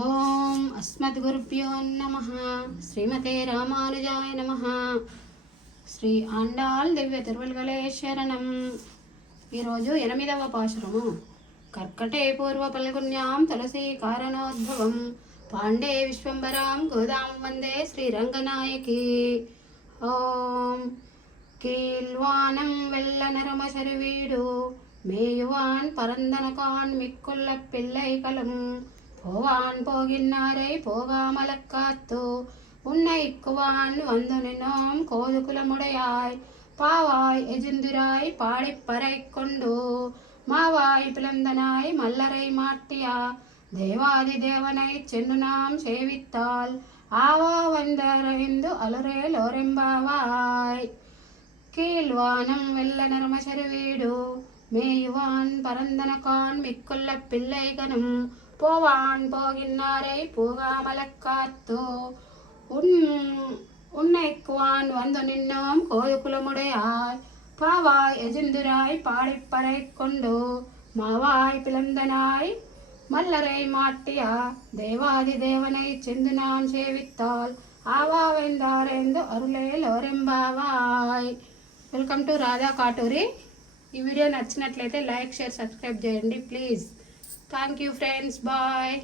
ఓం అస్మద్గురుభ్యో నమః. శ్రీమతే రామానుజాయ నమః. శ్రీ ఆండాళ్ దివ్య తిరువల్గలే శరణం. ఈరోజు 8వ పాశురము. కర్కటే పూర్వ పల్గున్యాం తులసీ కారణోద్భవం పాండే విశ్వంబరాం గోదాం వందే శ్రీరంగనాయకి. ఓం కీల్వానం వెల్ల నరమ శరువీడు மேயுவான் பரந்தனகான் மிக்குள்ள பிள்ளைகளும் போவான் போகின்னாரை போகாமலக்காத்து உன்னை இக்குவான் வந்து நின்னோம் கோதுகுலமுடையாய் பாவாய் எஜிந்திராய் பாடிப்பறை கொண்டு மாவாய் பிளந்தனாய் மல்லரை மாட்டியா தேவாதி தேவனை சென்று நாம் சேவித்தால் ஆவா வந்தரைந்து அலுரேலோரெம்பாவாய். கீழ்வானம் வெள்ள நரமசரு வீடு மேயுவான் பரந்தனகான் மிக்குள்ள பிள்ளைகனும் போவான் போகின்னாரை போகாமலக்காத்து உன்னைக்குவான் வந்து நின்னோம் கோதுகுலமுடையாய் பாவாய் எஜிந்திராய் பாடிப்பறை கொண்டு மாவாய் பிளந்தனாய் மல்லரை மாட்டியா தேவாதி தேவனை சென்று நாம் சேவித்தால் ఆవా వెందారేందు అరులేలోరెంబావాయ్. Welcome to Radha Katuri. ఈ వీడియో నచ్చినట్లయితే లైక్, షేర్, సబ్స్క్రైబ్ చేయండి please. Thank you friends. Bye.